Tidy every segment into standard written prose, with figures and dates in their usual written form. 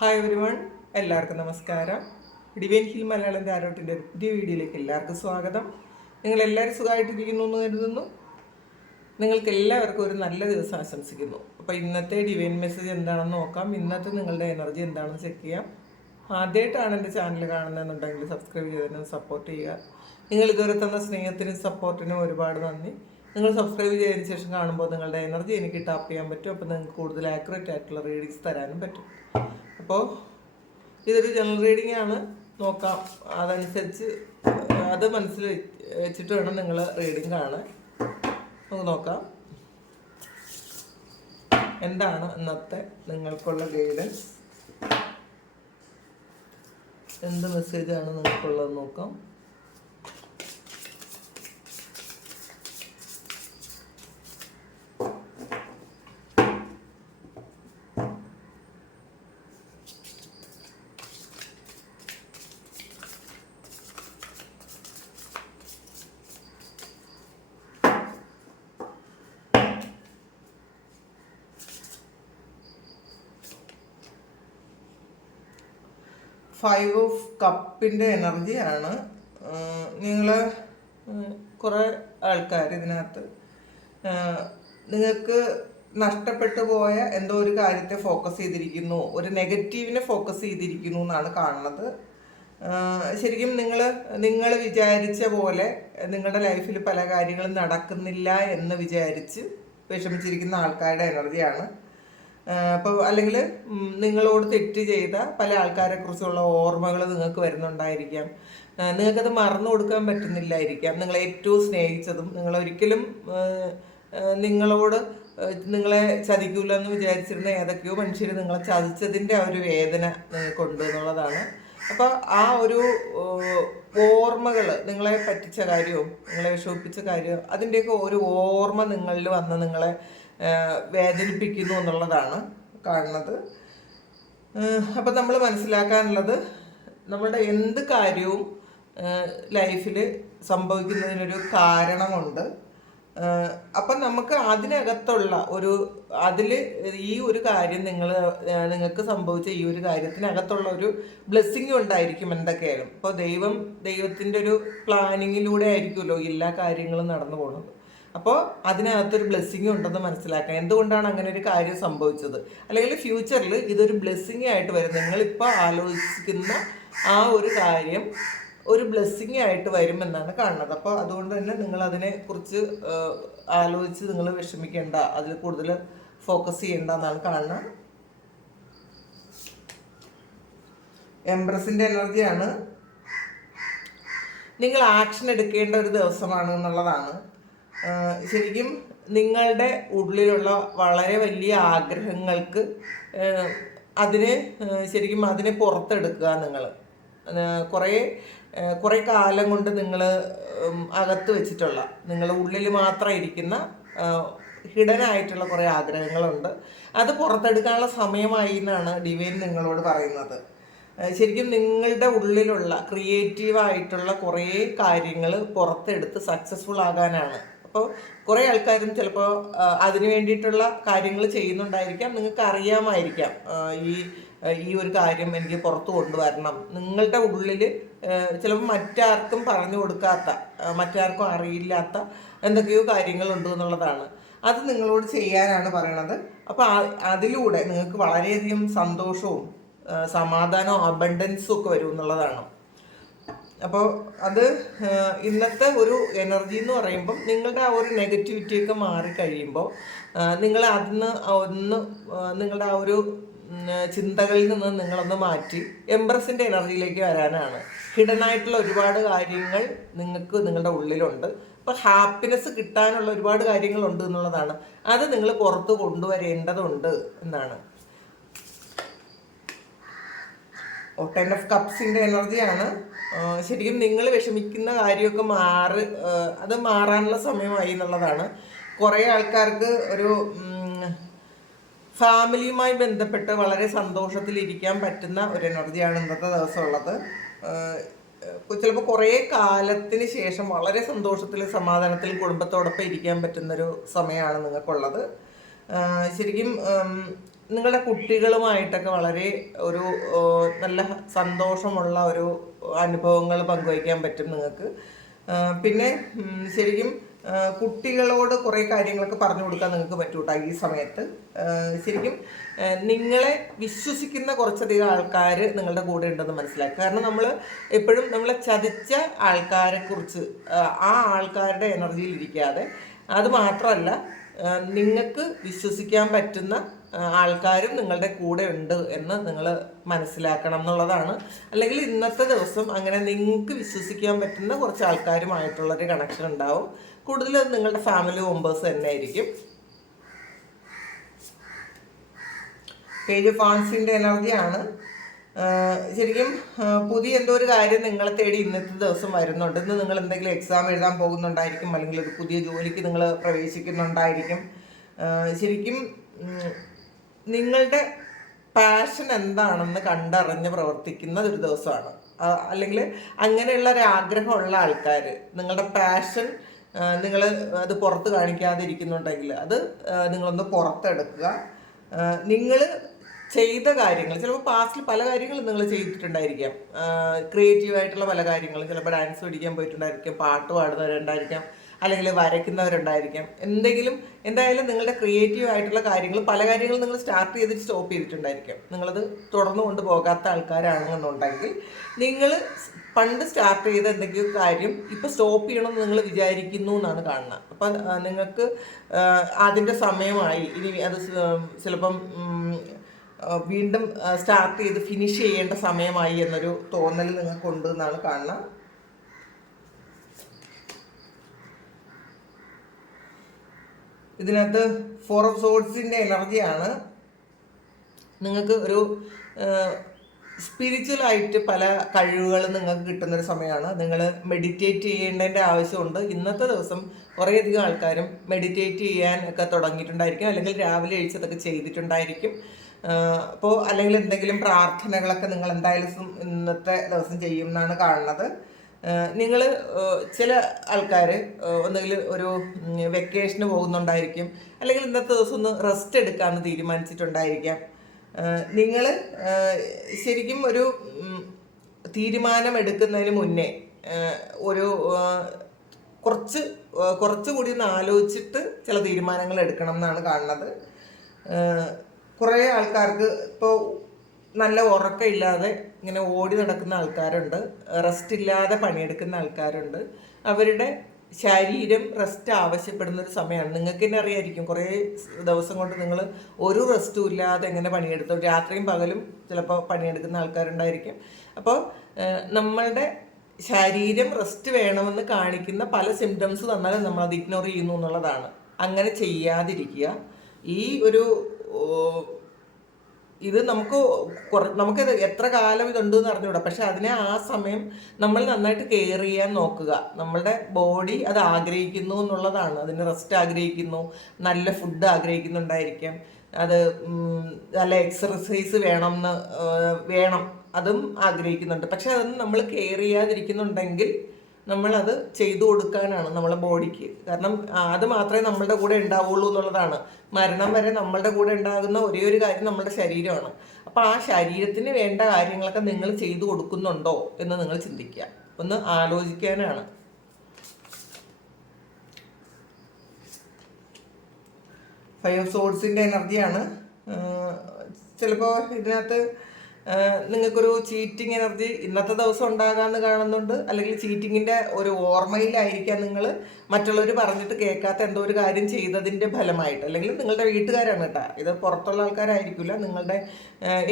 Hi everyone, എല്ലാവർക്കും നമസ്കാരം. Divine hill Malayalam ടാരോട്ടിൻ്റെ പുതിയ വീഡിയോയിലേക്ക് എല്ലാവർക്കും സ്വാഗതം. നിങ്ങളെല്ലാവരും സുഖമായിട്ടിരിക്കുന്നു എന്ന് കരുതുന്നു. നിങ്ങൾക്ക് എല്ലാവർക്കും ഒരു നല്ല ദിവസം ആശംസിക്കുന്നു. അപ്പോൾ ഇന്നത്തെ ഡിവൈൻ മെസ്സേജ് എന്താണെന്ന് നോക്കാം. ഇന്നത്തെ നിങ്ങളുടെ എനർജി എന്താണെന്ന് ചെക്ക് ചെയ്യാം. ആദ്യമായിട്ടാണ് എൻ്റെ ചാനൽ കാണുന്നതെന്നുണ്ടെങ്കിൽ സബ്സ്ക്രൈബ് ചെയ്തതിനും സപ്പോർട്ട് ചെയ്യുക. നിങ്ങൾ ഇതുവരെ തന്ന സ്നേഹത്തിനും സപ്പോർട്ടിനും ഒരുപാട് നന്ദി. നിങ്ങൾ സബ്സ്ക്രൈബ് ചെയ്തതിന് ശേഷം കാണുമ്പോൾ നിങ്ങളുടെ എനർജി എനിക്ക് ടാപ്പ് ചെയ്യാൻ പറ്റും. അപ്പോൾ നിങ്ങൾക്ക് കൂടുതൽ ആക്യുറേറ്റ് ആയിട്ടുള്ള റീഡിങ്സ് തരാനും പറ്റും. അപ്പോൾ ഇതൊരു ജനറൽ റീഡിംഗ് ആണ്, നോക്കാം. അതനുസരിച്ച് അത് മനസ്സിൽ വെച്ചിട്ട് വേണം നിങ്ങൾ റീഡിംഗ് കാണാൻ. നമുക്ക് നോക്കാം എന്താണ് ഇന്നത്തെ നിങ്ങൾക്കുള്ള ഗൈഡൻസ്, എന്ത് മെസ്സേജാണ് നിങ്ങൾക്കുള്ളത് നോക്കാം. ഫൈവ് ഓഫ് കപ്പിൻ്റെ എനർജിയാണ്. നിങ്ങൾ കുറേ ആൾക്കാർ ഇതിനകത്ത് നിങ്ങൾക്ക് നഷ്ടപ്പെട്ടു പോയ എന്തോ ഒരു കാര്യത്തെ ഫോക്കസ് ചെയ്തിരിക്കുന്നു, ഒരു നെഗറ്റീവിനെ ഫോക്കസ് ചെയ്തിരിക്കുന്നു എന്നാണ് കാണുന്നത്. ശരിക്കും നിങ്ങൾ വിചാരിച്ച പോലെ നിങ്ങളുടെ ലൈഫിൽ പല കാര്യങ്ങളും നടക്കുന്നില്ല എന്ന് വിചാരിച്ച് വിഷമിച്ചിരിക്കുന്ന ആൾക്കാരുടെ എനർജിയാണ്. അപ്പോൾ അല്ലെങ്കിൽ നിങ്ങളോട് തെറ്റ് ചെയ്ത പല ആൾക്കാരെക്കുറിച്ചുള്ള ഓർമ്മകൾ നിങ്ങൾക്ക് വരുന്നുണ്ടായിരിക്കാം. നിങ്ങൾക്കത് മറന്നു കൊടുക്കാൻ പറ്റുന്നില്ലായിരിക്കാം. നിങ്ങളെ ഏറ്റവും സ്നേഹിച്ചതും നിങ്ങളൊരിക്കലും നിങ്ങളെ ചതിക്കൂല എന്ന് വിചാരിച്ചിരുന്ന ഏതൊക്കെയോ മനുഷ്യർ നിങ്ങളെ ചതിച്ചതിൻ്റെ ആ ഒരു വേദന നിങ്ങൾക്കുണ്ട് എന്നുള്ളതാണ്. അപ്പോൾ ആ ഒരു ഓർമ്മകൾ, നിങ്ങളെ പറ്റിച്ച കാര്യവും നിങ്ങളെ വിഷമിപ്പിച്ച കാര്യവും അതിൻ്റെയൊക്കെ ഒരു ഓർമ്മ നിങ്ങളിൽ വന്ന് നിങ്ങളെ വേദനിപ്പിക്കുന്നു എന്നുള്ളതാണ് കാണുന്നത്. അപ്പം നമ്മൾ മനസ്സിലാക്കാനുള്ളത്, നമ്മളുടെ എന്ത് കാര്യവും ലൈഫിൽ സംഭവിക്കുന്നതിനൊരു കാരണമുണ്ട്. അപ്പം നമുക്ക് അതിനകത്തുള്ള ഈ ഒരു കാര്യം നിങ്ങൾക്ക് സംഭവിച്ച ഈ ഒരു കാര്യത്തിനകത്തുള്ള ഒരു ബ്ലെസ്സിങ് ഉണ്ടായിരിക്കും എന്തൊക്കെയായാലും. അപ്പോൾ ദൈവത്തിൻ്റെ ഒരു പ്ലാനിങ്ങിലൂടെ ആയിരിക്കുമല്ലോ എല്ലാ കാര്യങ്ങളും നടന്നു പോകുന്നത്. അപ്പോൾ അതിനകത്തൊരു ബ്ലെസ്സിങ് ഉണ്ടെന്ന് മനസ്സിലാക്കാം. എന്തുകൊണ്ടാണ് അങ്ങനെ ഒരു കാര്യം സംഭവിച്ചത്, അല്ലെങ്കിൽ ഫ്യൂച്ചറിൽ ഇതൊരു ബ്ലെസ്സിങ് ആയിട്ട് വരും. നിങ്ങളിപ്പോൾ ആലോചിക്കുന്ന ആ ഒരു കാര്യം ഒരു ബ്ലെസ്സിങ് ആയിട്ട് വരുമെന്നാണ് കാണുന്നത്. അപ്പോൾ അതുകൊണ്ട് തന്നെ നിങ്ങൾ അതിനെക്കുറിച്ച് ആലോചിച്ച് നിങ്ങൾ വിഷമിക്കേണ്ട, അതിൽ കൂടുതൽ ഫോക്കസ് ചെയ്യേണ്ട എന്നാണ് കാണുന്നത്. എംപ്രസിൻ്റെ എനർജിയാണ്. നിങ്ങൾ ആക്ഷൻ എടുക്കേണ്ട ഒരു ദിവസമാണ് എന്നുള്ളതാണ്. ശരിക്കും നിങ്ങളുടെ ഉള്ളിലുള്ള വളരെ വലിയ ആഗ്രഹങ്ങൾക്ക് അതിനെ പുറത്തെടുക്കുക. നിങ്ങൾ കുറേ കാലം കൊണ്ട് നിങ്ങൾ അകത്ത് വെച്ചിട്ടുള്ള, നിങ്ങളുടെ ഉള്ളിൽ മാത്രം ഇരിക്കുന്ന ഹിഡൻ ആയിട്ടുള്ള കുറേ ആഗ്രഹങ്ങളുണ്ട്. അത് പുറത്തെടുക്കാനുള്ള സമയമായി എന്നാണ് ഡിവൈൻ നിങ്ങളോട് പറയുന്നത്. ശരിക്കും നിങ്ങളുടെ ഉള്ളിലുള്ള ക്രിയേറ്റീവായിട്ടുള്ള കുറേ കാര്യങ്ങൾ പുറത്തെടുത്ത് സക്സസ്ഫുൾ ആകാനാണ്. അപ്പോൾ കുറേ ആൾക്കാരും ചിലപ്പോൾ അതിന് വേണ്ടിയിട്ടുള്ള കാര്യങ്ങൾ ചെയ്യുന്നുണ്ടായിരിക്കാം. നിങ്ങൾക്ക് അറിയാമായിരിക്കാം ഈ ഒരു കാര്യം എനിക്ക് പുറത്ത് കൊണ്ടുവരണം. നിങ്ങളുടെ ഉള്ളിൽ ചിലപ്പോൾ മറ്റാർക്കും പറഞ്ഞു കൊടുക്കാത്ത, മറ്റാർക്കും അറിയില്ലാത്ത എന്തൊക്കെയോ കാര്യങ്ങളുണ്ട് എന്നുള്ളതാണ്. അത് നിങ്ങളോട് ചെയ്യാനാണ് പറയണത്. അപ്പോൾ അതിലൂടെ നിങ്ങൾക്ക് വളരെയധികം സന്തോഷവും സമാധാനവും അബണ്ടൻസും ഒക്കെ വരും എന്നുള്ളതാണ്. അപ്പോൾ അത് ഇന്നത്തെ ഒരു എനർജി എന്ന് പറയുമ്പം നിങ്ങളുടെ ആ ഒരു നെഗറ്റിവിറ്റിയൊക്കെ മാറിക്കഴിയുമ്പോൾ നിങ്ങൾ നിങ്ങളുടെ ആ ഒരു ചിന്തകളിൽ നിന്ന് നിങ്ങളൊന്ന് മാറ്റി എംപ്രസിൻ്റെ എനർജിയിലേക്ക് വരാനാണ്. ഹിഡൻ ആയിട്ടുള്ള ഒരുപാട് കാര്യങ്ങൾ നിങ്ങളുടെ ഉള്ളിലുണ്ട്. അപ്പോൾ ഹാപ്പിനെസ് കിട്ടാനുള്ള ഒരുപാട് കാര്യങ്ങളുണ്ട് എന്നുള്ളതാണ്. അത് നിങ്ങൾ പുറത്ത് കൊണ്ടുവരേണ്ടതുണ്ട് എന്നാണ്. 10 ഓഫ് കപ്സിൻ്റെ എനർജിയാണ്. ശരിക്കും നിങ്ങൾ വിഷമിക്കുന്ന കാര്യമൊക്കെ അത് മാറാനുള്ള സമയമായി എന്നുള്ളതാണ്. കുറേ ആൾക്കാർക്ക് ഒരു ഫാമിലിയുമായി ബന്ധപ്പെട്ട് വളരെ സന്തോഷത്തിലിരിക്കാൻ പറ്റുന്ന ഒരു എനർജിയാണ് ഇന്നത്തെ ദിവസം ഉള്ളത്. ചിലപ്പോൾ കുറേ കാലത്തിന് ശേഷം വളരെ സന്തോഷത്തിലും സമാധാനത്തിലും കുടുംബത്തോടൊപ്പം ഇരിക്കാൻ പറ്റുന്നൊരു സമയമാണ് നിങ്ങൾക്കുള്ളത്. ശരിക്കും നിങ്ങളുടെ കുട്ടികളുമായിട്ടൊക്കെ വളരെ ഒരു നല്ല സന്തോഷമുള്ള ഒരു അനുഭവങ്ങൾ പങ്കുവയ്ക്കാൻ പറ്റും നിങ്ങൾക്ക്. പിന്നെ ശരിക്കും കുട്ടികളോട് കുറേ കാര്യങ്ങളൊക്കെ പറഞ്ഞു കൊടുക്കാൻ നിങ്ങൾക്ക് പറ്റൂട്ടാ ഈ സമയത്ത്. ശരിക്കും നിങ്ങളെ വിശ്വസിക്കുന്ന കുറച്ചധികം ആൾക്കാർ നിങ്ങളുടെ കൂടെ ഉണ്ടെന്ന് മനസ്സിലാക്കുക. കാരണം നമ്മൾ എപ്പോഴും നമ്മളെ ചതിച്ച ആൾക്കാരെ കുറിച്ച് ആ ആൾക്കാരുടെ എനർജിയിൽ ഇരിക്കാതെ, അത് മാത്രമല്ല നിങ്ങൾക്ക് വിശ്വസിക്കാൻ പറ്റുന്ന ആൾക്കാരും നിങ്ങളുടെ കൂടെ ഉണ്ട് എന്ന് നിങ്ങൾ മനസ്സിലാക്കണം എന്നുള്ളതാണ്. അല്ലെങ്കിൽ ഇന്നത്തെ ദിവസം അങ്ങനെ നിങ്ങൾക്ക് വിശ്വസിക്കാൻ പറ്റുന്ന കുറച്ച് ആൾക്കാരുമായിട്ടുള്ളൊരു കണക്ഷൻ ഉണ്ടാവും. കൂടുതലും നിങ്ങളുടെ ഫാമിലി മെമ്പേഴ്സ് തന്നെ ആയിരിക്കും. പേജ് ഓഫ് വാൻസിൻ്റെ എനർജിയാണ്. ശരിക്കും പുതിയ എന്തോ ഒരു കാര്യം നിങ്ങളെ തേടി ഇന്നത്തെ ദിവസം വരുന്നുണ്ട്. ഇന്ന് നിങ്ങൾ എന്തെങ്കിലും എക്സാം എഴുതാൻ പോകുന്നുണ്ടായിരിക്കും, അല്ലെങ്കിൽ ഒരു പുതിയ ജോലിക്ക് നിങ്ങൾ പ്രവേശിക്കുന്നുണ്ടായിരിക്കും. ശരിക്കും നിങ്ങളുടെ പാഷൻ എന്താണെന്ന് കണ്ടറിഞ്ഞ് പ്രവർത്തിക്കുന്ന ഒരു ദിവസമാണ്. അല്ലെങ്കിൽ അങ്ങനെയുള്ള ഒരു ആഗ്രഹമുള്ള ആൾക്കാർ നിങ്ങളുടെ പാഷൻ നിങ്ങൾ അത് പുറത്ത് കാണിക്കാതിരിക്കുന്നുണ്ടെങ്കിൽ അത് നിങ്ങളൊന്ന് പുറത്തെടുക്കുക. നിങ്ങൾ ചെയ്ത കാര്യങ്ങൾ, ചിലപ്പോൾ പാസ്റ്റിൽ പല കാര്യങ്ങളും നിങ്ങൾ ചെയ്തിട്ടുണ്ടായിരിക്കാം. ക്രിയേറ്റീവായിട്ടുള്ള പല കാര്യങ്ങളും, ചിലപ്പോൾ ഡാൻസ് പഠിക്കാൻ പോയിട്ടുണ്ടായിരിക്കാം, പാട്ട് പാടുന്നവരുണ്ടായിരിക്കാം, അല്ലെങ്കിൽ വരയ്ക്കുന്നവരുണ്ടായിരിക്കാം. എന്തായാലും നിങ്ങളുടെ ക്രിയേറ്റീവ് ആയിട്ടുള്ള കാര്യങ്ങൾ, പല കാര്യങ്ങളും നിങ്ങൾ സ്റ്റാർട്ട് ചെയ്തിട്ട് സ്റ്റോപ്പ് ചെയ്തിട്ടുണ്ടായിരിക്കാം. നിങ്ങളത് തുടർന്നു കൊണ്ട് പോകാത്ത ആൾക്കാരാണെന്നുണ്ടെങ്കിൽ നിങ്ങൾ പണ്ട് സ്റ്റാർട്ട് ചെയ്ത എന്തെങ്കിലും കാര്യം ഇപ്പോൾ സ്റ്റോപ്പ് ചെയ്യണമെന്ന് നിങ്ങൾ വിചാരിക്കുന്നു എന്നാണ് കാണുന്നത്. അപ്പം നിങ്ങൾക്ക് അതിൻ്റെ സമയമായി, ഇനി അത് ചിലപ്പം വീണ്ടും സ്റ്റാർട്ട് ചെയ്ത് ഫിനിഷ് ചെയ്യേണ്ട സമയമായി എന്നൊരു തോന്നൽ നിങ്ങൾക്കുണ്ട് എന്നാണ് കാണുന്നത്. ഇതിനകത്ത് 4 ഓഫ് സോർഡ്സിൻ്റെ എനർജിയാണ്. നിങ്ങൾക്ക് ഒരു സ്പിരിച്വലായിട്ട് പല കഴിവുകളും നിങ്ങൾക്ക് കിട്ടുന്നൊരു സമയമാണ്. നിങ്ങൾ മെഡിറ്റേറ്റ് ചെയ്യേണ്ടതിൻ്റെ ആവശ്യമുണ്ട്. ഇന്നത്തെ ദിവസം കുറേയധികം ആൾക്കാരും മെഡിറ്റേറ്റ് ചെയ്യാൻ ഒക്കെ തുടങ്ങിയിട്ടുണ്ടായിരിക്കും, അല്ലെങ്കിൽ രാവിലെ എഴുന്നേറ്റതൊക്കെ ചെയ്തിട്ടുണ്ടായിരിക്കും. അപ്പോൾ അല്ലെങ്കിൽ എന്തെങ്കിലും പ്രാർത്ഥനകളൊക്കെ നിങ്ങൾ എന്തായാലും ഇന്നത്തെ ദിവസം ചെയ്യും എന്നാണ് കാണുന്നത്. നിങ്ങൾ ചില ആൾക്കാർ ഒന്നുകിൽ ഒരു വെക്കേഷന് പോകുന്നുണ്ടായിരിക്കും, അല്ലെങ്കിൽ ഇന്നത്തെ ദിവസം ഒന്ന് റെസ്റ്റ് എടുക്കാമെന്ന് തീരുമാനിച്ചിട്ടുണ്ടായിരിക്കാം. നിങ്ങൾ ശരിക്കും ഒരു തീരുമാനം എടുക്കുന്നതിന് മുന്നേ ഒരു കുറച്ചുകൂടി ഒന്ന് ആലോചിച്ചിട്ട് ചില തീരുമാനങ്ങൾ എടുക്കണം എന്നാണ് കാണുന്നത്. കുറേ ആൾക്കാർക്ക് ഇപ്പോൾ നല്ല ഉറക്കമില്ലാതെ ഇങ്ങനെ ഓടി നടക്കുന്ന ആൾക്കാരുണ്ട്, റെസ്റ്റ് ഇല്ലാതെ പണിയെടുക്കുന്ന ആൾക്കാരുണ്ട്. അവരുടെ ശരീരം റെസ്റ്റ് ആവശ്യപ്പെടുന്ന ഒരു സമയമാണ്. നിങ്ങൾക്ക് തന്നെ അറിയായിരിക്കും, കുറേ ദിവസം കൊണ്ട് നിങ്ങൾ ഒരു റെസ്റ്റും ഇല്ലാതെ എങ്ങനെ പണിയെടുത്തു, രാത്രിയും പകലും ചിലപ്പോൾ പണിയെടുക്കുന്ന ആൾക്കാരുണ്ടായിരിക്കും. അപ്പോൾ നമ്മളുടെ ശരീരം റെസ്റ്റ് വേണമെന്ന് കാണിക്കുന്ന പല സിംറ്റംസ് തന്നാലും നമ്മളത് ഇഗ്നോർ ചെയ്യുന്നു എന്നുള്ളതാണ്. അങ്ങനെ ചെയ്യാതിരിക്കുക. ഈ ഒരു ഇത് നമുക്കിത് എത്ര കാലം ഇതുണ്ടെന്ന് അറിഞ്ഞുകൂടാ, പക്ഷെ അതിനെ ആ സമയം നമ്മൾ നന്നായിട്ട് കെയർ ചെയ്യാൻ നോക്കുക. നമ്മളുടെ ബോഡി അത് ആഗ്രഹിക്കുന്നു എന്നുള്ളതാണ്. അതിന് റെസ്റ്റ് ആഗ്രഹിക്കുന്നു, നല്ല ഫുഡ് ആഗ്രഹിക്കുന്നുണ്ടായിരിക്കാം, അത് നല്ല എക്സർസൈസ് വേണം അതും ആഗ്രഹിക്കുന്നുണ്ട്. പക്ഷെ അതൊന്നും നമ്മൾ കെയർ ചെയ്യാതിരിക്കുന്നുണ്ടെങ്കിൽ നമ്മളത് ചെയ്തു കൊടുക്കാനാണ് നമ്മളെ ബോഡിക്ക്. കാരണം അത് മാത്രമേ നമ്മളുടെ കൂടെ ഉണ്ടാവുള്ളൂ എന്നുള്ളതാണ്. മരണം വരെ നമ്മളുടെ കൂടെ ഉണ്ടാകുന്ന ഒരേ ഒരു കാര്യം നമ്മുടെ ശരീരമാണ്. അപ്പോൾ ആ ശരീരത്തിന് വേണ്ട കാര്യങ്ങളൊക്കെ നിങ്ങൾ ചെയ്തു കൊടുക്കുന്നുണ്ടോ എന്ന് നിങ്ങൾ ചിന്തിക്കുക, ഒന്ന് ആലോചിക്കാനാണ്. ഫൈവ് ഓഫ് സോർഡ്സിൻ്റെ എനർജിയാണ്. ചിലപ്പോൾ ഇതിനകത്ത് നിങ്ങൾക്കൊരു ചീറ്റിംഗ് എനർജി ഇന്നത്തെ ദിവസം ഉണ്ടാകാമെന്ന് കാണുന്നുണ്ട്. അല്ലെങ്കിൽ ചീറ്റിങ്ങിൻ്റെ ഒരു ഓർമ്മയിലായിരിക്കാം നിങ്ങൾ മറ്റുള്ളവർ പറഞ്ഞിട്ട് കേൾക്കാത്ത എന്തോ ഒരു കാര്യം ചെയ്തതിൻ്റെ ഫലമായിട്ട്. അല്ലെങ്കിൽ നിങ്ങളുടെ വീട്ടുകാരാണ് കേട്ടോ, ഇത് പുറത്തുള്ള ആൾക്കാരായിരിക്കില്ല. നിങ്ങളുടെ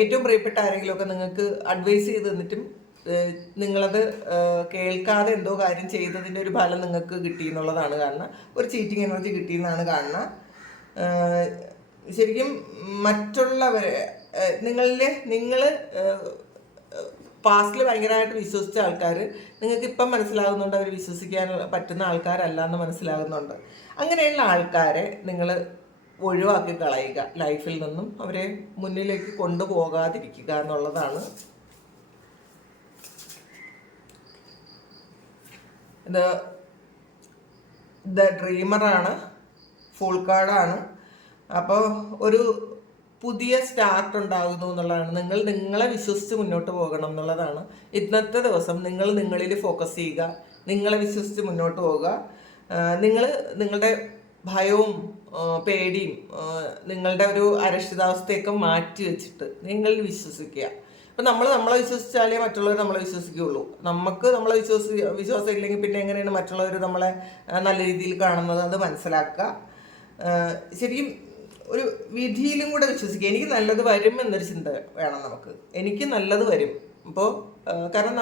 ഏറ്റവും പ്രിയപ്പെട്ട ആരെങ്കിലുമൊക്കെ നിങ്ങൾക്ക് അഡ്വൈസ് ചെയ്ത് തന്നിട്ടും നിങ്ങളത് കേൾക്കാതെ എന്തോ കാര്യം ചെയ്തതിൻ്റെ ഒരു ഫലം നിങ്ങൾക്ക് കിട്ടി എന്നുള്ളതാണ് കാണുന്നത്. ഒരു ചീറ്റിംഗ് എനർജി കിട്ടിയെന്നാണ് കാണുന്നത്. ശരിക്കും മറ്റുള്ളവരെ നിങ്ങൾ പാസ്റ്റിൽ ഭയങ്കരമായിട്ട് വിശ്വസിച്ച ആൾക്കാർ നിങ്ങൾക്ക് ഇപ്പം മനസ്സിലാകുന്നുണ്ട് അവർ വിശ്വസിക്കാൻ പറ്റുന്ന ആൾക്കാരല്ല എന്ന് മനസ്സിലാകുന്നുണ്ട്. അങ്ങനെയുള്ള ആൾക്കാരെ നിങ്ങൾ ഒഴിവാക്കി കളയുക, ലൈഫിൽ നിന്നും അവരെ മുന്നിലേക്ക് കൊണ്ടുപോകാതിരിക്കുക എന്നുള്ളതാണ്. ഇത് ദ ഡ്രീമറാണ്, ഫുൾ കാർഡാണ്. അപ്പോൾ ഒരു പുതിയ സ്റ്റാർട്ട് ഉണ്ടാകുന്നു എന്നുള്ളതാണ്. നിങ്ങൾ നിങ്ങളെ വിശ്വസിച്ച് മുന്നോട്ട് പോകണം എന്നുള്ളതാണ്. ഇന്നത്തെ ദിവസം നിങ്ങൾ നിങ്ങളിൽ ഫോക്കസ് ചെയ്യുക, നിങ്ങളെ വിശ്വസിച്ച് മുന്നോട്ട് പോവുക. നിങ്ങൾ നിങ്ങളുടെ ഭയവും പേടിയും നിങ്ങളുടെ ഒരു അരക്ഷിതാവസ്ഥയൊക്കെ മാറ്റി വെച്ചിട്ട് നിങ്ങളിൽ വിശ്വസിക്കുക. അപ്പം നമ്മളെ വിശ്വസിച്ചാലേ മറ്റുള്ളവർ നമ്മളെ വിശ്വസിക്കുകയുള്ളൂ. നമുക്ക് നമ്മളെ വിശ്വാസം ഇല്ലെങ്കിൽ പിന്നെ എങ്ങനെയാണ് മറ്റുള്ളവർ നമ്മളെ നല്ല രീതിയിൽ കാണുന്നത്? അത് മനസ്സിലാക്കുക. ശരിക്കും ഒരു വിധിയിലും കൂടെ വിശ്വസിക്കുക. എനിക്ക് നല്ലത് വരും എന്നൊരു ചിന്ത വേണം നമുക്ക്. എനിക്ക് നല്ലത് വരും. അപ്പോൾ കാരണം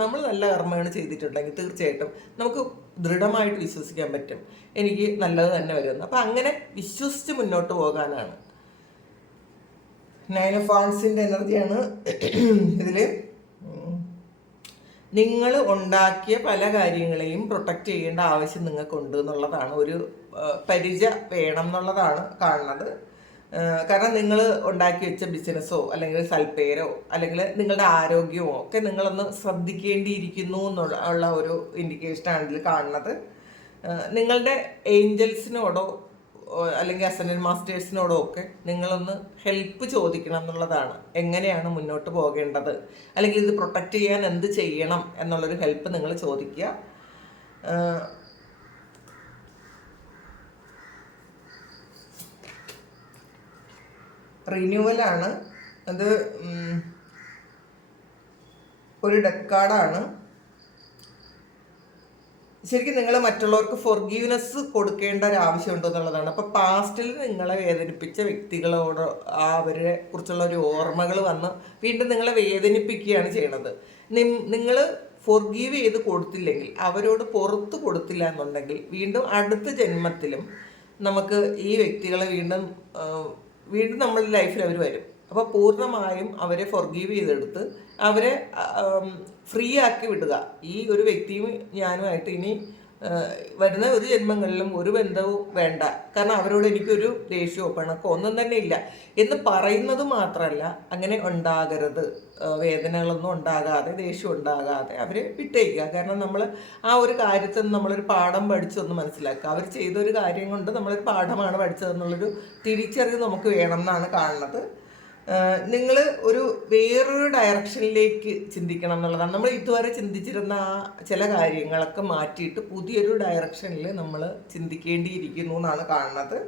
നമ്മൾ നല്ല കർമ്മമാണ് ചെയ്തിട്ടുണ്ടെങ്കിൽ തീർച്ചയായിട്ടും നമുക്ക് ദൃഢമായിട്ട് വിശ്വസിക്കാൻ പറ്റും എനിക്ക് നല്ലത് തന്നെ വരുമെന്ന്. അപ്പം അങ്ങനെ വിശ്വസിച്ച് മുന്നോട്ട് പോകാനാണ്. 9 of Wands എനർജിയാണ് ഇതിൽ. നിങ്ങൾ ഉണ്ടാക്കിയ പല കാര്യങ്ങളെയും പ്രൊട്ടക്റ്റ് ചെയ്യേണ്ട ആവശ്യം നിങ്ങൾക്കുണ്ട് എന്നുള്ളതാണ്. ഒരു പരിച വേണം എന്നുള്ളതാണ് കാണുന്നത്. കാരണം നിങ്ങൾ ഉണ്ടാക്കി വെച്ച ബിസിനസ്സോ അല്ലെങ്കിൽ സൽപ്പേരോ അല്ലെങ്കിൽ നിങ്ങളുടെ ആരോഗ്യമോ ഒക്കെ നിങ്ങളൊന്ന് ശ്രദ്ധിക്കേണ്ടിയിരിക്കുന്നു എന്നുള്ള ഒരു ഇൻഡിക്കേഷനാണ് ഇതിൽ കാണുന്നത്. നിങ്ങളുടെ ഏഞ്ചൽസിനോടോ അല്ലെങ്കിൽ അസെൻഡന്റ് മാസ്റ്റേഴ്സിനോടോ ഒക്കെ നിങ്ങളൊന്ന് ഹെൽപ്പ് ചോദിക്കണം എന്നുള്ളതാണ്. എങ്ങനെയാണ് മുന്നോട്ട് പോകേണ്ടത്, അല്ലെങ്കിൽ ഇത് പ്രൊട്ടക്റ്റ് ചെയ്യാൻ എന്ത് ചെയ്യണം എന്നുള്ളൊരു ഹെൽപ്പ് നിങ്ങൾ ചോദിക്കുക. റിന്യൂവലാണ് അത്. ഒരു ഡെക്ക് കാർഡാണ്. ശരിക്കും നിങ്ങൾ മറ്റുള്ളവർക്ക് ഫൊർഗീവ്നെസ് കൊടുക്കേണ്ട ഒരു ആവശ്യമുണ്ടോ എന്നുള്ളതാണ്. അപ്പോൾ പാസ്റ്റിൽ നിങ്ങളെ വേദനിപ്പിച്ച വ്യക്തികളോട് അവരെ കുറിച്ചുള്ള ഒരു ഓർമ്മകൾ വന്ന് വീണ്ടും നിങ്ങളെ വേദനിപ്പിക്കുകയാണ് ചെയ്യണത്. നിങ്ങൾ ഫൊർഗീവ് ചെയ്ത് കൊടുത്തില്ലെങ്കിൽ, അവരോട് പുറത്ത് കൊടുത്തില്ല എന്നുണ്ടെങ്കിൽ വീണ്ടും അടുത്ത ജന്മത്തിലും നമുക്ക് ഈ വ്യക്തികളെ വീണ്ടും നമ്മളുടെ ലൈഫിൽ അവർ വരും. അപ്പോൾ പൂർണ്ണമായും അവരെ ഫൊർഗീവ് ചെയ്തെടുത്ത് അവരെ ഫ്രീ ആക്കി വിടുക. ഈ ഒരു വ്യക്തിയും ഞാനുമായിട്ട് ഇനി വരുന്ന ഒരു ജന്മങ്ങളിലും ഒരു ബന്ധവും വേണ്ട, കാരണം അവരോട് എനിക്കൊരു ദേഷ്യമോ പിണക്കോ ഒന്നും തന്നെ ഇല്ല എന്ന് പറയുന്നത് മാത്രമല്ല, അങ്ങനെ ഉണ്ടാകരുത്. വേദനകളൊന്നും ഉണ്ടാകാതെ, ദേഷ്യം ഉണ്ടാകാതെ അവരെ വിട്ടേക്കുക. കാരണം നമ്മൾ ആ ഒരു കാര്യത്തിൽ നിന്ന് നമ്മളൊരു പാഠം പഠിച്ചൊന്ന് മനസ്സിലാക്കുക. അവർ ചെയ്തൊരു കാര്യം കൊണ്ട് നമ്മളൊരു പാഠമാണ് പഠിച്ചതെന്നുള്ളൊരു തിരിച്ചറിവ് നമുക്ക് വേണം എന്നാണ് കാണുന്നത്. നിങ്ങൾ ഒരു വേറൊരു ഡയറക്ഷനിലേക്ക് ചിന്തിക്കണം എന്നുള്ളതാണ്. നമ്മൾ ഇതുവരെ ചിന്തിച്ചിരുന്ന ആ ചില കാര്യങ്ങളൊക്കെ മാറ്റിയിട്ട് പുതിയൊരു ഡയറക്ഷനിൽ നമ്മൾ ചിന്തിക്കേണ്ടിയിരിക്കുന്നു എന്നാണ് കാണുന്നത്.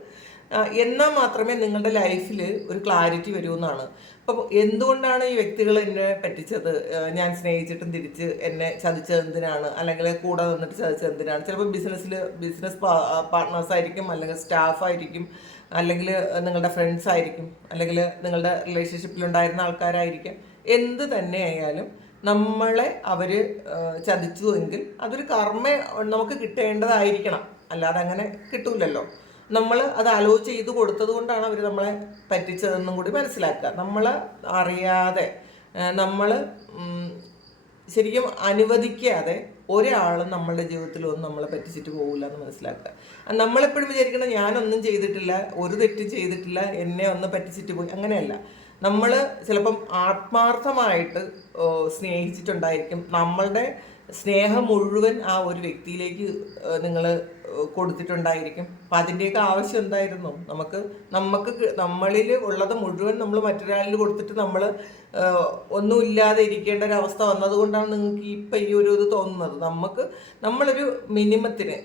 എന്നാൽ മാത്രമേ നിങ്ങളുടെ ലൈഫിൽ ഒരു ക്ലാരിറ്റി വരൂ എന്നാണ്. അപ്പം എന്തുകൊണ്ടാണ് ഈ വ്യക്തികൾ എന്നെ പറ്റിച്ചത്, ഞാൻ സ്നേഹിച്ചിട്ടും തിരിച്ച് എന്നെ ചതിച്ചത് എന്തിനാണ്, അല്ലെങ്കിൽ കൂടെ നിന്നിട്ട് ചതിച്ചത് എന്തിനാണ്? ചിലപ്പോൾ ബിസിനസ് പാർട്ട്നേഴ്സായിരിക്കും, അല്ലെങ്കിൽ സ്റ്റാഫായിരിക്കും, അല്ലെങ്കിൽ നിങ്ങളുടെ ഫ്രണ്ട്സ് ആയിരിക്കും, അല്ലെങ്കിൽ നിങ്ങളുടെ റിലേഷൻഷിപ്പിലുണ്ടായിരുന്ന ആൾക്കാരായിരിക്കും. എന്ത് തന്നെയായാലും നമ്മളെ അവർ ചതിച്ചു എങ്കിൽ അതൊരു കർമ്മ നമുക്ക് കിട്ടേണ്ടതായിരിക്കണം. അല്ലാതെ അങ്ങനെ കിട്ടൂലല്ലോ. നമ്മൾ അത് അലോ ചെയ്ത് കൊടുത്തത് കൊണ്ടാണ് അവർ നമ്മളെ പറ്റിച്ചതെന്നും കൂടി മനസ്സിലാക്കുക. നമ്മൾ അറിയാതെ നമ്മൾ ശരിക്കും അനുവദിക്കാതെ ഒരാളും നമ്മളുടെ ജീവിതത്തിലൊന്നും നമ്മളെ പറ്റിച്ചിട്ട് പോകില്ല എന്ന് മനസ്സിലാക്കുക. നമ്മളെപ്പോഴും വിചാരിക്കണം ഞാനൊന്നും ചെയ്തിട്ടില്ല, ഒരു തെറ്റും ചെയ്തിട്ടില്ല, എന്നെ ഒന്ന് പറ്റിച്ചിട്ട് പോയി. അങ്ങനെയല്ല. നമ്മൾ ചിലപ്പം ആത്മാർത്ഥമായിട്ട് സ്നേഹിച്ചിട്ടുണ്ടായിരിക്കും. നമ്മളുടെ സ്നേഹം മുഴുവൻ ആ ഒരു വ്യക്തിയിലേക്ക് നിങ്ങൾ കൊടുത്തിട്ടുണ്ടായിരിക്കും. അപ്പം അതിൻ്റെയൊക്കെ ആവശ്യം എന്തായിരുന്നു? നമുക്ക് നമ്മളിൽ ഉള്ളത് മുഴുവൻ നമ്മൾ മറ്റൊരാളിൽ കൊടുത്തിട്ട് നമ്മൾ ഒന്നുമില്ലാതെ ഇരിക്കേണ്ട ഒരു അവസ്ഥ വന്നതുകൊണ്ടാണ് നിങ്ങൾക്ക് ഇപ്പം ഈ ഒരു ഇത് തോന്നുന്നത്. നമ്മളൊരു മിനിമത്തിന്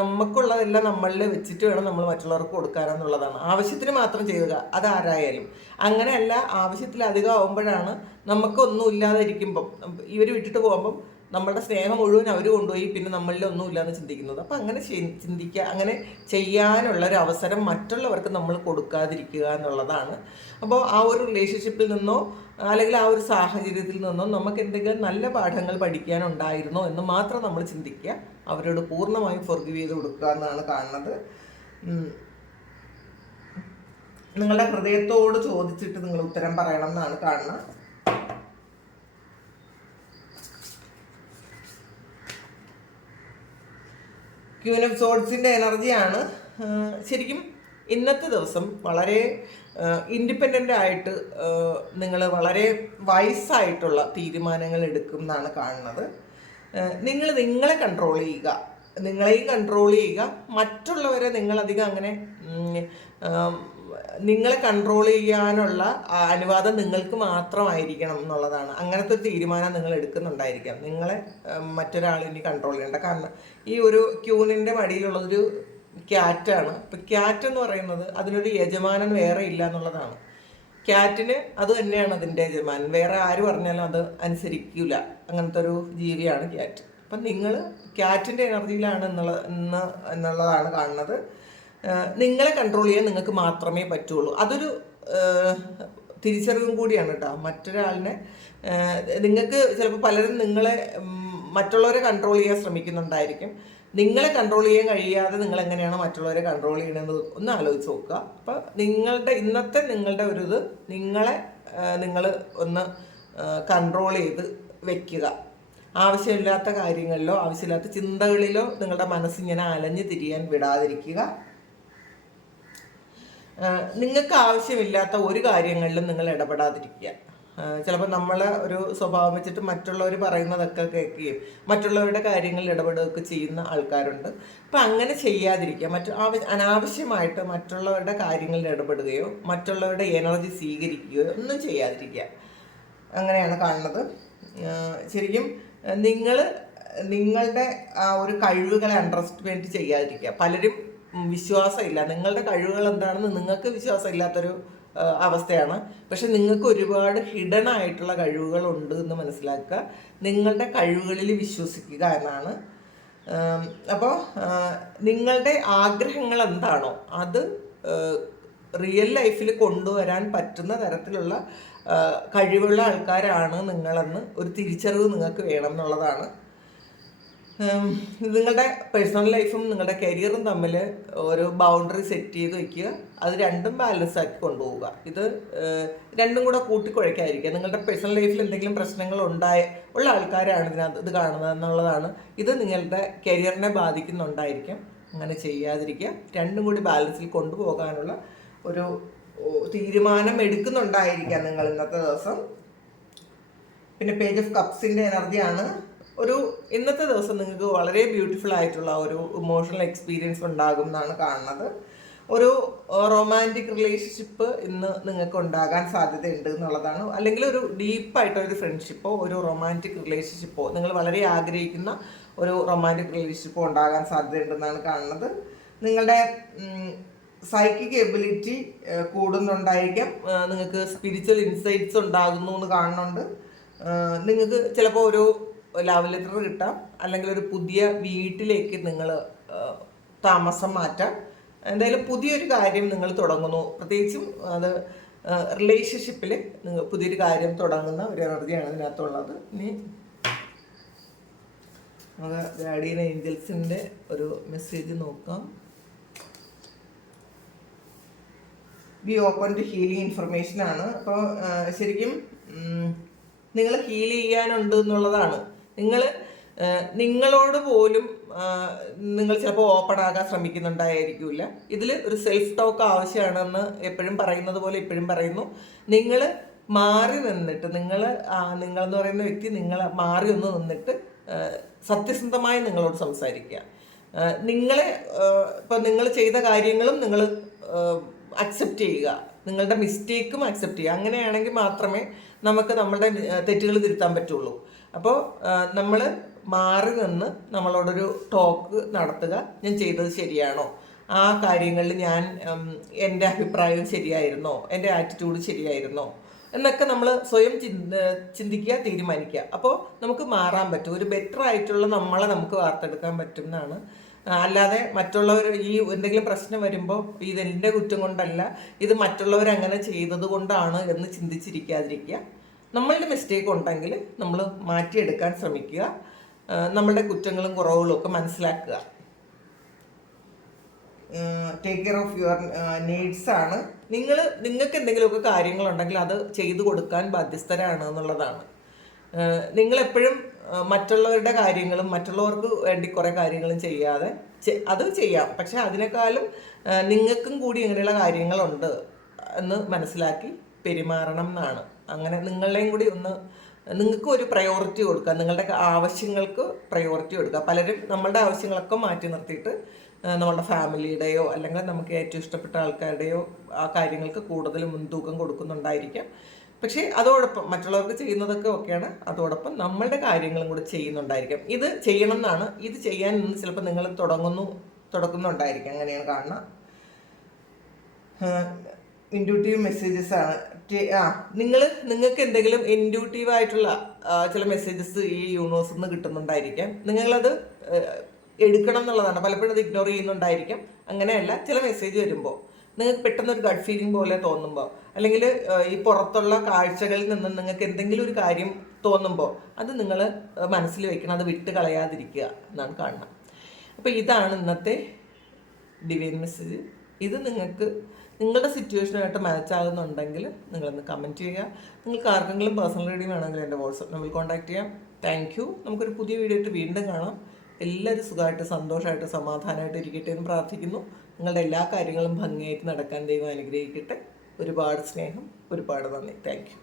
നമുക്കുള്ളതെല്ലാം നമ്മളിൽ വെച്ചിട്ട് വേണം നമ്മൾ മറ്റുള്ളവർക്ക് കൊടുക്കാനെന്നുള്ളതാണ്. ആവശ്യത്തിന് മാത്രം ചെയ്യുക, അതാരായാലും. അങ്ങനെയല്ല, ആവശ്യത്തിലധികം ആവുമ്പോഴാണ് നമുക്കൊന്നും ഇല്ലാതെ ഇരിക്കുമ്പം ഇവർ വിട്ടിട്ട് പോകുമ്പം നമ്മളുടെ സ്നേഹം മുഴുവൻ അവർ കൊണ്ടുപോയി പിന്നെ നമ്മളിൽ ഒന്നുമില്ലാന്ന് ചിന്തിക്കുന്നത്. അപ്പം അങ്ങനെ ചിന്തിക്കുക, അങ്ങനെ ചെയ്യാനുള്ളൊരു അവസരം മറ്റുള്ളവർക്ക് നമ്മൾ കൊടുക്കാതിരിക്കുക എന്നുള്ളതാണ്. അപ്പോൾ ആ ഒരു റിലേഷൻഷിപ്പിൽ നിന്നോ അല്ലെങ്കിൽ ആ ഒരു സാഹചര്യത്തിൽ നിന്നോ നമുക്ക് എന്തെങ്കിലും നല്ല പാഠങ്ങൾ പഠിക്കാനുണ്ടായിരുന്നോ എന്ന് മാത്രം നമ്മൾ ചിന്തിക്കുക. അവരോട് പൂർണ്ണമായും ഫൊർഗീവ് ചെയ്ത് കൊടുക്കുക എന്നാണ് കാണുന്നത്. നിങ്ങളുടെ ഹൃദയത്തോട് ചോദിച്ചിട്ട് നിങ്ങൾ ഉത്തരം പറയണം എന്നാണ് കാണുന്നത്. ക്വീൻ ഓഫ് സോർഡ്സിൻ്റെ എനർജിയാണ്. ശരിക്കും ഇന്നത്തെ ദിവസം വളരെ ഇൻഡിപെൻഡൻ്റ് ആയിട്ട് നിങ്ങൾ വളരെ വയസ്സായിട്ടുള്ള തീരുമാനങ്ങൾ എടുക്കും എന്നാണ് കാണുന്നത്. നിങ്ങളെ കൺട്രോൾ ചെയ്യുക, നിങ്ങളെയും കൺട്രോൾ ചെയ്യുക. മറ്റുള്ളവരെ നിങ്ങളധികം അങ്ങനെ നിങ്ങളെ കൺട്രോൾ ചെയ്യാനുള്ള അനുവാദം നിങ്ങൾക്ക് മാത്രമായിരിക്കണം എന്നുള്ളതാണ്. അങ്ങനത്തെ ഒരു തീരുമാനം നിങ്ങൾ എടുക്കുന്നുണ്ടായിരിക്കാം. നിങ്ങളെ മറ്റൊരാൾ ഇനി കൺട്രോൾ ചെയ്യേണ്ട. കാരണം ഈ ഒരു ക്യൂനിൻ്റെ മടിയിലുള്ളതൊരു ക്യാറ്റാണ്. ഇപ്പം ക്യാറ്റ് എന്ന് പറയുന്നത് അതിനൊരു യജമാനൻ വേറെ ഇല്ല എന്നുള്ളതാണ്. ക്യാറ്റിന് അത് തന്നെയാണ് അതിൻ്റെ യജമാനൻ. വേറെ ആര് പറഞ്ഞാലും അത് അനുസരിക്കില്ല. അങ്ങനത്തെ ഒരു ജീവിയാണ് ക്യാറ്റ്. അപ്പം നിങ്ങൾ ക്യാറ്റിൻ്റെ എനർജിയിലാണ് എന്നുള്ളതാണ് കാണുന്നത്. നിങ്ങളെ കൺട്രോൾ ചെയ്യാൻ നിങ്ങൾക്ക് മാത്രമേ പറ്റുള്ളൂ. അതൊരു തിരിച്ചറിവും കൂടിയാണ് കേട്ടോ. മറ്റൊരാളിനെ നിങ്ങൾക്ക് ചിലപ്പോൾ പലരും മറ്റുള്ളവരെ കൺട്രോൾ ചെയ്യാൻ ശ്രമിക്കുന്നുണ്ടായിരിക്കും. നിങ്ങളെ കൺട്രോൾ ചെയ്യാൻ കഴിയാതെ നിങ്ങൾ എങ്ങനെയാണ് മറ്റുള്ളവരെ കൺട്രോൾ ചെയ്യണമെന്ന് ഒന്ന് ആലോചിച്ച് നോക്കുക. അപ്പോൾ നിങ്ങളുടെ ഒരു ഇത് നിങ്ങൾ ഒന്ന് കൺട്രോൾ ചെയ്ത് വെക്കുക. ആവശ്യമില്ലാത്ത കാര്യങ്ങളിലോ ആവശ്യമില്ലാത്ത ചിന്തകളിലോ നിങ്ങളുടെ മനസ്സിങ്ങനെ അലഞ്ഞു തിരിയാൻ വിടാതിരിക്കുക. നിങ്ങൾക്ക് ആവശ്യമില്ലാത്ത ഒരു കാര്യങ്ങളിലും നിങ്ങൾ ഇടപെടാതിരിക്കുക. ചിലപ്പോൾ നമ്മൾ ഒരു സ്വഭാവം വെച്ചിട്ട് മറ്റുള്ളവർ പറയുന്നതൊക്കെ കേൾക്കുകയും മറ്റുള്ളവരുടെ കാര്യങ്ങളിൽ ഇടപെടുകയൊക്കെ ചെയ്യുന്ന ആൾക്കാരുണ്ട്. അപ്പം അങ്ങനെ ചെയ്യാതിരിക്കുക. അനാവശ്യമായിട്ട് മറ്റുള്ളവരുടെ കാര്യങ്ങളിൽ ഇടപെടുകയോ മറ്റുള്ളവരുടെ എനർജി സ്വീകരിക്കുകയോ ഒന്നും ചെയ്യാതിരിക്കുക. അങ്ങനെയാണ് കാണുന്നത്. ശരിക്കും നിങ്ങളുടെ ആ ഒരു കഴിവുകളെ അണ്ടർസ്റ്റിമേറ്റ് ചെയ്യാതിരിക്കുക. പലരും വിശ്വാസമില്ല, നിങ്ങളുടെ കഴിവുകൾ എന്താണെന്ന് നിങ്ങൾക്ക് വിശ്വാസമില്ലാത്തൊരു അവസ്ഥയാണ്. പക്ഷെ നിങ്ങൾക്ക് ഒരുപാട് ഹിഡൻ ആയിട്ടുള്ള കഴിവുകളുണ്ട് എന്ന് മനസ്സിലാക്കുക. നിങ്ങളുടെ കഴിവുകളിൽ വിശ്വസിക്കുക എന്നാണ്. അപ്പോൾ നിങ്ങളുടെ ആഗ്രഹങ്ങൾ എന്താണോ അത് റിയൽ ലൈഫിൽ കൊണ്ടുവരാൻ പറ്റുന്ന തരത്തിലുള്ള കഴിവുള്ള ആൾക്കാരാണ് നിങ്ങളെന്ന് ഒരു തിരിച്ചറിവ് നിങ്ങൾക്ക് വേണം എന്നുള്ളതാണ്. നിങ്ങളുടെ പേഴ്സണൽ ലൈഫും നിങ്ങളുടെ കരിയറും തമ്മിൽ ഒരു ബൗണ്ടറി സെറ്റ് ചെയ്ത് വയ്ക്കുക. അത് രണ്ടും ബാലൻസ് ആക്കി കൊണ്ടുപോവുക. ഇത് രണ്ടും കൂടെ കൂട്ടിക്കുഴയ്ക്കാതിരിക്കുക. നിങ്ങളുടെ പേഴ്സണൽ ലൈഫിൽ എന്തെങ്കിലും പ്രശ്നങ്ങൾ ഉള്ള ആൾക്കാരാണ് ഇത് കാണുന്നത് എന്നുള്ളതാണ്. ഇത് നിങ്ങളുടെ കരിയറിനെ ബാധിക്കുന്നുണ്ടായിരിക്കും. അങ്ങനെ ചെയ്യാതിരിക്കുക. രണ്ടും കൂടി ബാലൻസിൽ കൊണ്ടുപോകാനുള്ള ഒരു തീരുമാനം എടുക്കുന്നുണ്ടായിരിക്കാം നിങ്ങൾ ഇന്നത്തെ ദിവസം. പിന്നെ പേജ് ഓഫ് കപ്സിൻ്റെ എനർജിയാണ്. ഇന്നത്തെ ദിവസം നിങ്ങൾക്ക് വളരെ ബ്യൂട്ടിഫുൾ ആയിട്ടുള്ള ഒരു ഇമോഷണൽ എക്സ്പീരിയൻസ് ഉണ്ടാകും എന്നാണ് കാണുന്നത്. ഒരു റൊമാൻറ്റിക് റിലേഷൻഷിപ്പ് ഇന്ന് നിങ്ങൾക്ക് ഉണ്ടാകാൻ സാധ്യതയുണ്ട് എന്നുള്ളതാണ്. അല്ലെങ്കിൽ ഒരു ഡീപ്പായിട്ടൊരു ഫ്രണ്ട്ഷിപ്പോ ഒരു റൊമാൻറ്റിക് റിലേഷൻഷിപ്പോ നിങ്ങൾ വളരെ ആഗ്രഹിക്കുന്ന ഒരു റൊമാൻറ്റിക് റിലേഷൻഷിപ്പോ ഉണ്ടാകാൻ സാധ്യതയുണ്ടെന്നാണ് കാണുന്നത്. നിങ്ങളുടെ സൈക്കിക് എബിലിറ്റി കൂടുന്നുണ്ടായിരിക്കാം. നിങ്ങൾക്ക് സ്പിരിച്വൽ ഇൻസൈറ്റ്സ് ഉണ്ടാകുന്നു എന്ന് കാണുന്നുണ്ട്. നിങ്ങൾക്ക് ചിലപ്പോൾ ഒരു ലവ് ലെറ്റർ കിട്ടാം, അല്ലെങ്കിൽ ഒരു പുതിയ വീട്ടിലേക്ക് നിങ്ങൾ താമസം മാറ്റാം. എന്തായാലും പുതിയൊരു കാര്യം നിങ്ങൾ തുടങ്ങുന്നു. പ്രത്യേകിച്ചും അത് റിലേഷൻഷിപ്പിൽ നിങ്ങൾ പുതിയൊരു കാര്യം തുടങ്ങുന്ന ഒരു എനർജിയാണ് ഇതിനകത്തുള്ളത്. ഇനി നമുക്ക് ഗാർഡിയൻ ഏഞ്ചൽസിൻ്റെ ഒരു മെസ്സേജ് നോക്കാം. ബി ഓപ്പൺ ടു ഹീലിംഗ് ഇൻഫർമേഷനാണ്. അപ്പോൾ ശരിക്കും നിങ്ങൾ ഹീൽ ചെയ്യാനുണ്ട് എന്നുള്ളതാണ്. നിങ്ങളോട് പോലും നിങ്ങൾ ചിലപ്പോൾ ഓപ്പൺ ആകാൻ ശ്രമിക്കുന്നുണ്ടായിരിക്കില്ല. ഇതിൽ ഒരു സെൽഫ് ടോക്ക് ആവശ്യമാണെന്ന് എപ്പോഴും പറയുന്നത് പോലെ ഇപ്പോഴും പറയുന്നു. നിങ്ങൾ മാറി നിന്നിട്ട് നിങ്ങളെന്ന് പറയുന്ന വ്യക്തി മാറി ഒന്ന് നിന്നിട്ട് സത്യസന്ധമായി നിങ്ങളോട് സംസാരിക്കുക. ഇപ്പം നിങ്ങൾ ചെയ്ത കാര്യങ്ങളും നിങ്ങൾ അക്സെപ്റ്റ് ചെയ്യുക. നിങ്ങളുടെ മിസ്റ്റേക്കും അക്സെപ്റ്റ് ചെയ്യുക. അങ്ങനെയാണെങ്കിൽ മാത്രമേ നമുക്ക് നമ്മുടെ തെറ്റുകൾ തിരുത്താൻ പറ്റുള്ളൂ. അപ്പോൾ നമ്മൾ മാറി നിന്ന് നമ്മളോടൊരു ടോക്ക് നടത്തുക. ഞാൻ ചെയ്തത് ശരിയാണോ, ആ കാര്യങ്ങളിൽ എൻ്റെ അഭിപ്രായം ശരിയായിരുന്നോ, എൻ്റെ ആറ്റിറ്റ്യൂഡ് ശരിയായിരുന്നോ എന്നൊക്കെ നമ്മൾ സ്വയം ചിന്തിക്കുക, തീരുമാനിക്കുക. അപ്പോൾ നമുക്ക് മാറാൻ പറ്റും. ഒരു ബെറ്റർ ആയിട്ടുള്ള നമ്മളെ നമുക്ക് വാർത്തെടുക്കാൻ പറ്റും എന്നാണ്. അല്ലാതെ മറ്റുള്ളവർ എന്തെങ്കിലും പ്രശ്നം വരുമ്പോൾ ഇതെൻ്റെ കുറ്റം കൊണ്ടല്ല, ഇത് മറ്റുള്ളവരങ്ങനെ ചെയ്തത് കൊണ്ടാണ് എന്ന് ചിന്തിച്ചിരിക്കാതിരിക്കുക. നമ്മളുടെ മിസ്റ്റേക്ക് ഉണ്ടെങ്കിൽ നമ്മൾ മാറ്റിയെടുക്കാൻ ശ്രമിക്കുക. നമ്മളുടെ കുറ്റങ്ങളും കുറവുകളും ഒക്കെ മനസ്സിലാക്കുക. Take care of your needs ആണ്. നിങ്ങൾക്ക് എന്തെങ്കിലുമൊക്കെ കാര്യങ്ങളുണ്ടെങ്കിൽ അത് ചെയ്തു കൊടുക്കാൻ ബാധ്യസ്ഥരാണ് എന്നുള്ളതാണ്. നിങ്ങളെപ്പോഴും മറ്റുള്ളവരുടെ കാര്യങ്ങളും മറ്റുള്ളവർക്ക് വേണ്ടി കുറേ കാര്യങ്ങളും ചെയ്യാതെ അത് ചെയ്യാം, പക്ഷെ അതിനേക്കാളും നിങ്ങൾക്കും കൂടി ഇങ്ങനെയുള്ള കാര്യങ്ങളുണ്ട് എന്ന് മനസ്സിലാക്കി പെരുമാറണം എന്നാണ്. അങ്ങനെ നിങ്ങളുടെയും കൂടി നിങ്ങൾക്ക് ഒരു പ്രയോറിറ്റി കൊടുക്കുക, നിങ്ങളുടെ ആവശ്യങ്ങൾക്ക് പ്രയോറിറ്റി കൊടുക്കുക. പലരും നമ്മളുടെ ആവശ്യങ്ങളൊക്കെ മാറ്റി നിർത്തിയിട്ട് നമ്മളുടെ ഫാമിലിയുടെയോ അല്ലെങ്കിൽ നമുക്ക് ഏറ്റവും ഇഷ്ടപ്പെട്ട ആൾക്കാരുടെയോ ആ കാര്യങ്ങൾക്ക് കൂടുതൽ മുൻതൂക്കം കൊടുക്കുന്നുണ്ടായിരിക്കാം. പക്ഷേ അതോടൊപ്പം മറ്റുള്ളവർക്ക് ചെയ്യുന്നതൊക്കെ ഒക്കെയാണ്, അതോടൊപ്പം നമ്മളുടെ കാര്യങ്ങളും കൂടെ ചെയ്യുന്നുണ്ടായിരിക്കാം. ഇത് ചെയ്യണം എന്നാണ്, ഇത് ചെയ്യാൻ ചിലപ്പോൾ നിങ്ങൾ തുടങ്ങുന്നുണ്ടായിരിക്കും. അങ്ങനെയാണ് കാണുന്നത്. ഇൻഡ്യൂട്ടീവ് മെസ്സേജസ് ആണ്. നിങ്ങൾക്ക് എന്തെങ്കിലും ഇൻഡ്യൂട്ടീവ് ആയിട്ടുള്ള ചില മെസ്സേജസ് ഈ യൂണിവേഴ്സിൽ നിന്ന് കിട്ടുന്നുണ്ടായിരിക്കാം. നിങ്ങളത് എടുക്കണം എന്നുള്ളതാണ്. പലപ്പോഴും അത് ഇഗ്നോർ ചെയ്യുന്നുണ്ടായിരിക്കാം. അങ്ങനെയല്ല, ചില മെസ്സേജ് വരുമ്പോൾ നിങ്ങൾക്ക് പെട്ടെന്ന് ഒരു ഗഡ് ഫീലിംഗ് പോലെ തോന്നുമ്പോൾ, അല്ലെങ്കിൽ ഈ പുറത്തുള്ള കാഴ്ചകളിൽ നിന്ന് നിങ്ങൾക്ക് എന്തെങ്കിലും ഒരു കാര്യം തോന്നുമ്പോൾ അത് നിങ്ങൾ മനസ്സിൽ വെക്കണം, അത് വിട്ട് കളയാതിരിക്കുക എന്നാണ് കാണുന്നത്. അപ്പോൾ ഇതാണ് ഇന്നത്തെ ഡിവൈൻ മെസ്സേജ്. ഇത് നിങ്ങൾക്ക് നിങ്ങളുടെ സിറ്റുവേഷനായിട്ട് മാച്ച് ആകുന്നുണ്ടെങ്കിൽ നിങ്ങളൊന്ന് കമൻറ്റ് ചെയ്യുക. നിങ്ങൾക്ക് ആർക്കെങ്കിലും പേഴ്സണൽ റീഡിംഗ് വേണമെങ്കിൽ എൻ്റെ വാട്സപ്പ് നമ്പറിൽ കോൺടാക്ട് ചെയ്യാം. Thank you. നമുക്കൊരു പുതിയ വീഡിയോ ആയിട്ട് വീണ്ടും കാണാം. എല്ലാവരും സുഖമായിട്ട് സന്തോഷമായിട്ട് സമാധാനമായിട്ട് ഇരിക്കട്ടെ എന്ന് പ്രാർത്ഥിക്കുന്നു. നിങ്ങളുടെ എല്ലാ കാര്യങ്ങളും ഭംഗിയായിട്ട് നടക്കാൻ ദൈവം അനുഗ്രഹിക്കട്ടെ. ഒരുപാട് സ്നേഹം, ഒരുപാട് നന്ദി. Thank you.